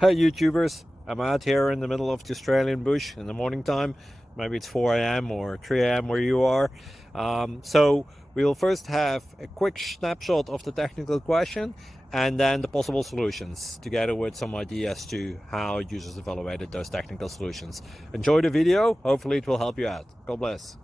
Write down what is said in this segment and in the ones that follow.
Hey YouTubers, I'm out here in the middle of the Australian bush in the morning time. Maybe it's 4 a.m. or 3 a.m. where you are. So we'll first have a quick snapshot of the technical question and then the possible solutions, together with some ideas to how users evaluated those technical solutions. Enjoy the video, hopefully it will help you out. God bless.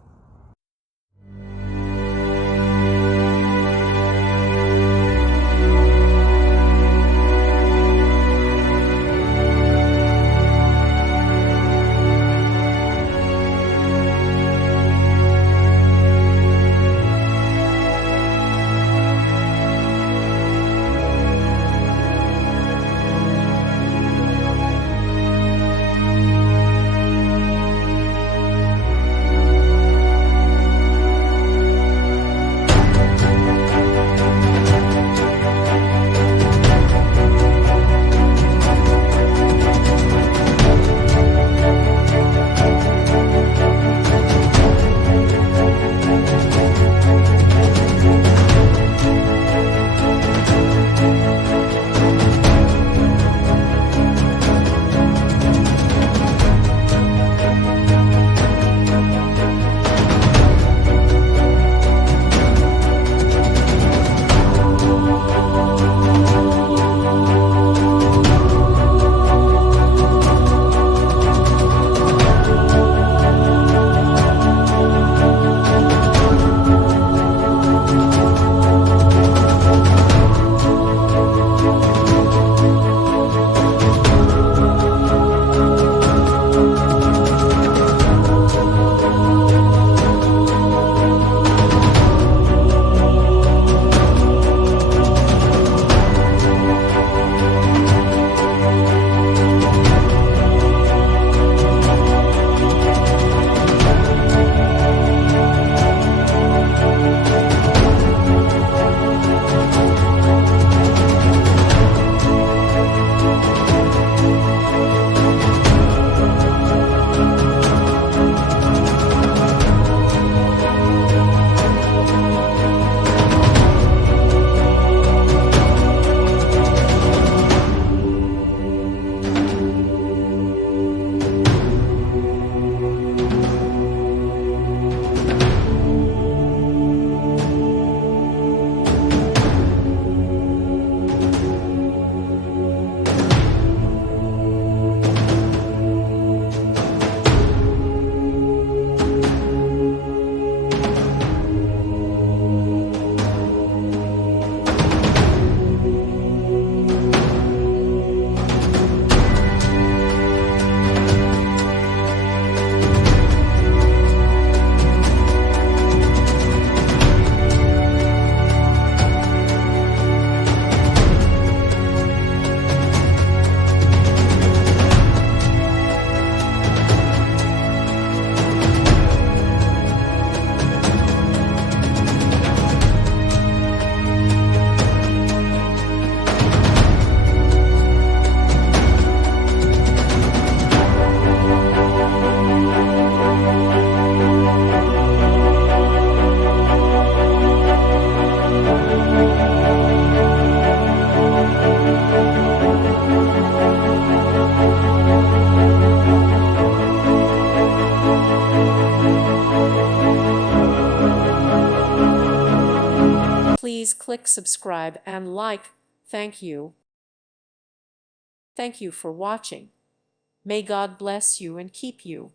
Please click subscribe and like. Thank you. Thank you for watching. May God bless you and keep you.